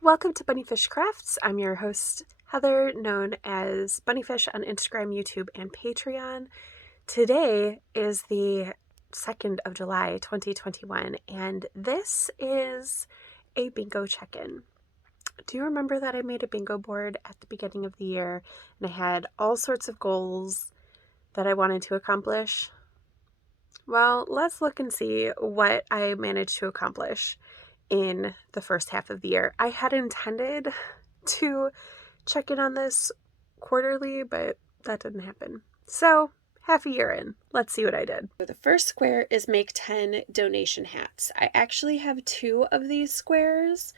Welcome to BunniPhish Crafts. I'm your host, Heather, known as BunniPhish on Instagram, YouTube, and Patreon. Today is the 2nd of July, 2021, and this is a bingo check-in. Do you remember that I made a bingo board at the beginning of the year, and I had all sorts of goals that I wanted to accomplish? Well, let's look and see what I managed to accomplish in the first half of the year. I had intended to check in on this quarterly, but that didn't happen. So, half a year in, let's see what I did. So the first square is make 10 donation hats. I actually have 2 of these squares,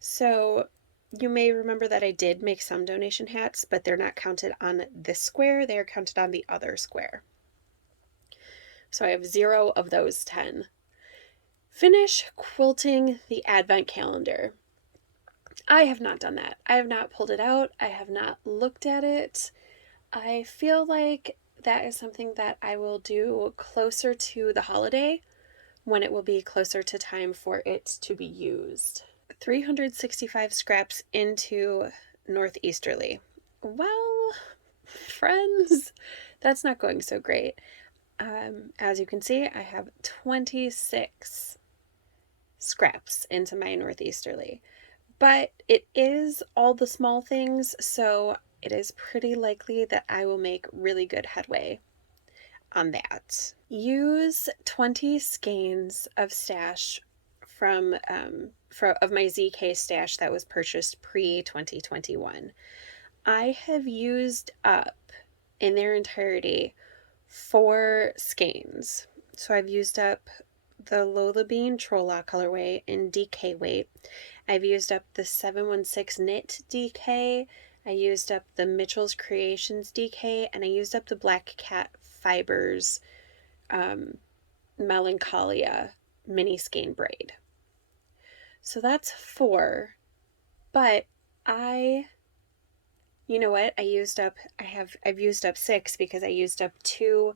so you may remember that I did make some donation hats, but they're not counted on this square, they are counted on the other square. So I have 0 of those 10. Finish quilting the advent calendar. I have not done that. I have not pulled it out. I have not looked at it. I feel like that is something that I will do closer to the holiday, when it will be closer to time for it to be used. 365 scraps into northeasterly. Well, friends, that's not going so great. As you can see, I have 26 scraps into my northeasterly. But it is all the small things, so it is pretty likely that I will make really good headway on that. Use 20 skeins of stash of my ZK stash that was purchased pre-2021. I have used up in their entirety 4 skeins. So I've used up the Lola Bean Trolla colorway in DK weight. I've used up the 716 Knit DK. I used up the Mitchell's Creations DK, and I used up the Black Cat Fibers Melancholia mini skein braid. So that's 4, but you know what? I've used up 6 because I used up 2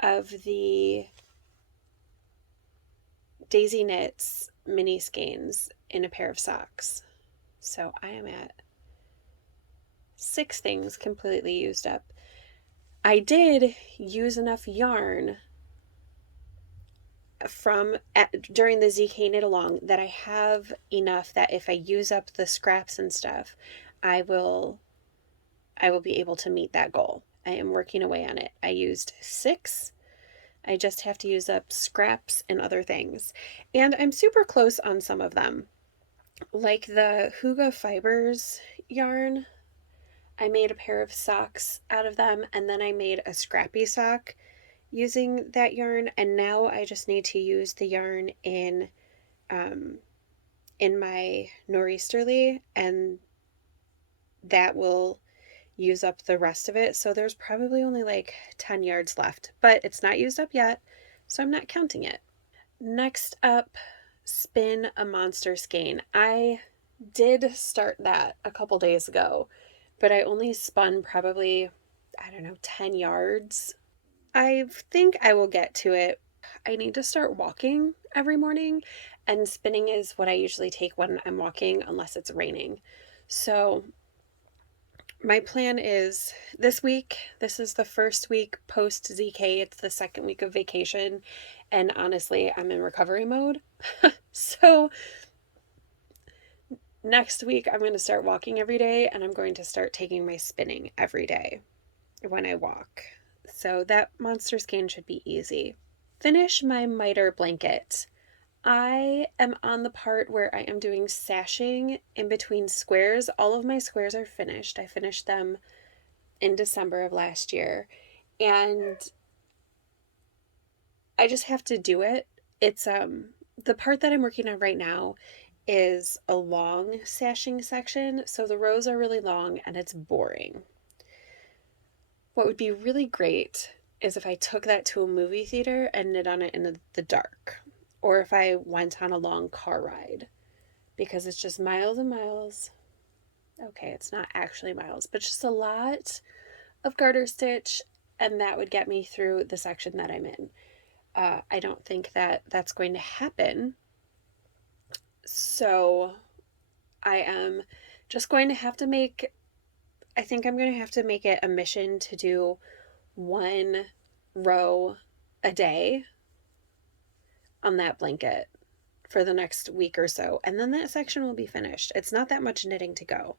of the Daisy Knits mini skeins in a pair of socks. So I am at 6 things completely used up. I did use enough yarn during the ZK knit along that I have enough that if I use up the scraps and stuff, I will be able to meet that goal. I am working away on it. I used 6. I just have to use up scraps and other things. And I'm super close on some of them. Like the Huga Fibers yarn, I made a pair of socks out of them, and then I made a scrappy sock using that yarn, and now I just need to use the yarn in my nor'easterly, and that will use up the rest of it. So there's probably only like 10 yards left, but it's not used up yet, so I'm not counting it. Next up, spin a monster skein. I did start that a couple days ago, but I only spun probably, 10 yards. I think I will get to it. I need to start walking every morning, and spinning is what I usually take when I'm walking, unless it's raining. So my plan is this week. This is the first week post ZK. It's the second week of vacation, and honestly, I'm in recovery mode. So next week, I'm going to start walking every day, and I'm going to start taking my spinning every day when I walk. So that monster skein should be easy. Finish my miter blanket. I am on the part where I am doing sashing in between squares. All of my squares are finished. I finished them in December of last year, and I just have to do it. It's the part that I'm working on right now is a long sashing section, so the rows are really long and it's boring. What would be really great is if I took that to a movie theater and knit on it in the dark, or if I went on a long car ride, because it's just miles and miles. Okay, it's not actually miles, but just a lot of garter stitch, and that would get me through the section that I'm in. I don't think that that's going to happen. So I am just going to have to I think I'm going to have to make it a mission to do one row a day on that blanket for the next week or so. And then that section will be finished. It's not that much knitting to go.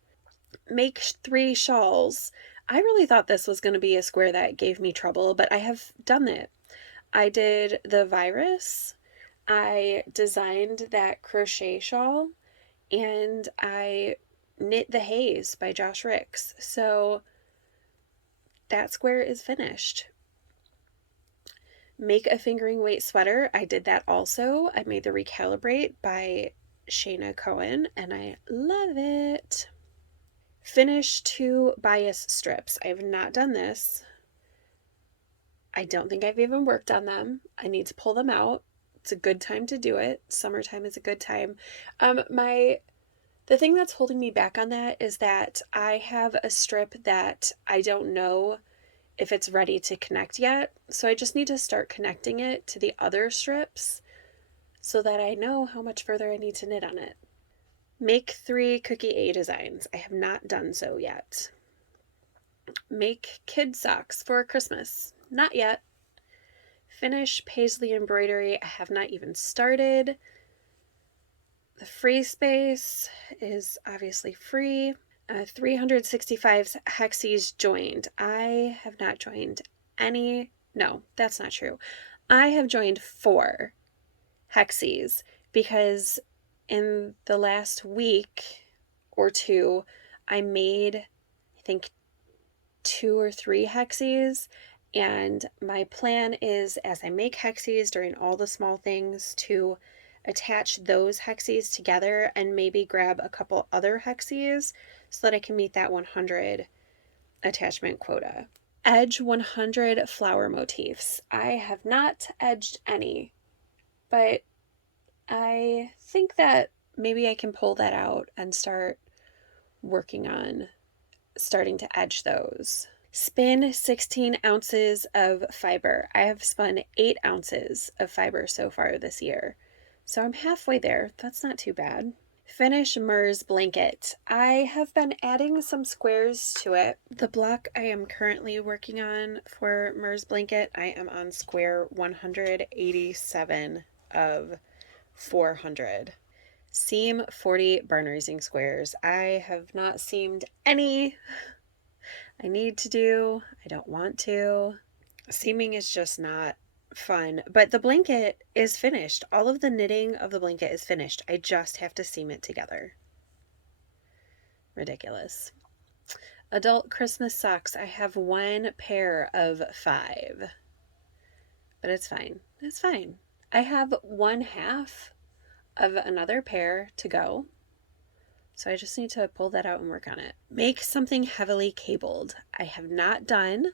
Make 3 shawls. I really thought this was going to be a square that gave me trouble, but I have done it. I did the virus, I designed that crochet shawl, and I knit the haze by Josh Ricks. So that square is finished. Make a fingering weight sweater. I did that also. I made the Recalibrate by Shayna Cohen, and I love it. Finish 2 bias strips. I have not done this. I don't think I've even worked on them. I need to pull them out. It's a good time to do it. Summertime is a good time. The thing that's holding me back on that is that I have a strip that I don't know if it's ready to connect yet. So I just need to start connecting it to the other strips so that I know how much further I need to knit on it. Make 3 cookie A designs. I have not done so yet. Make kid socks for Christmas. Not yet. Finish paisley embroidery. I have not even started. The free space is obviously free. 365 hexes joined. I have not joined any. No, that's not true. I have joined 4 hexes because in the last week or 2, I made, I think, 2 or 3 hexes. And my plan is, as I make hexes during all the small things, to attach those hexes together and maybe grab a couple other hexes so that I can meet that 100 attachment quota. Edge 100 flower motifs. I have not edged any, but I think that maybe I can pull that out and start working on starting to edge those. Spin 16 ounces of fiber. I have spun 8 ounces of fiber so far this year. So I'm halfway there. That's not too bad. Finish Murs blanket. I have been adding some squares to it. The block I am currently working on for Murs blanket, I am on square 187 of 400. Seam 40 barn raising squares. I have not seamed any. I need to do. I don't want to. Seaming is just not fun. But the blanket is finished. All of the knitting of the blanket is finished. I just have to seam it together. Ridiculous. Adult Christmas socks. I have 1 pair of 5. But it's fine. It's fine. I have 1/2 of another pair to go. So I just need to pull that out and work on it. Make something heavily cabled. I have not done.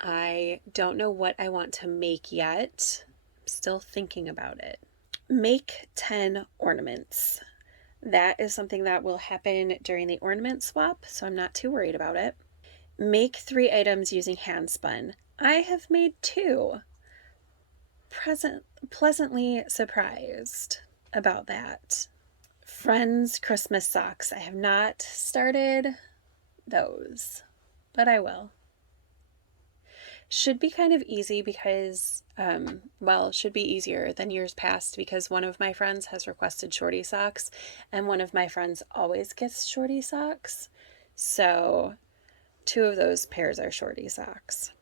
I don't know what I want to make yet. I'm still thinking about it. Make 10 ornaments. That is something that will happen during the ornament swap, so I'm not too worried about it. Make 3 items using hand spun. I have made 2. Pleasantly surprised about that. Friends Christmas socks. I have not started those, but I will. Should be kind of easy because, should be easier than years past because one of my friends has requested shorty socks and one of my friends always gets shorty socks. So 2 of those pairs are shorty socks.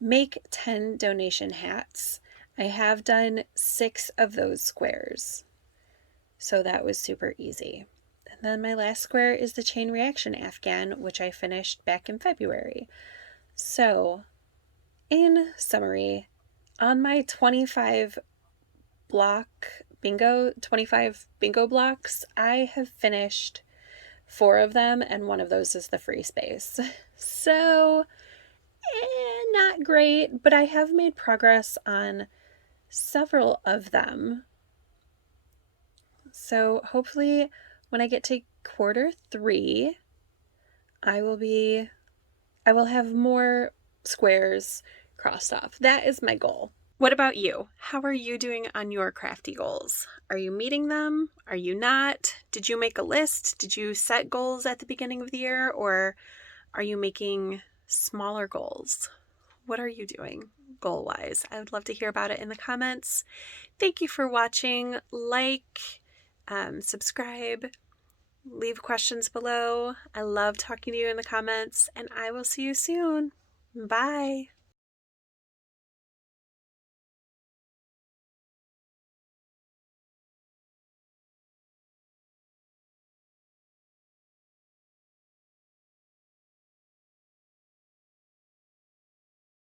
Make 10 donation hats. I have done 6 of those squares. So that was super easy. And then my last square is the chain reaction afghan, which I finished back in February. So, in summary, on my 25 bingo blocks, I have finished 4 of them, and one of those is the free space. So, not great, but I have made progress on several of them. So hopefully when I get to quarter 3, I will have more squares crossed off. That is my goal. What about you? How are you doing on your crafty goals? Are you meeting them? Are you not? Did you make a list? Did you set goals at the beginning of the year, or are you making smaller goals? What are you doing goal-wise? I would love to hear about it in the comments. Thank you for watching. Like, subscribe, leave questions below. I love talking to you in the comments, and I will see you soon. Bye.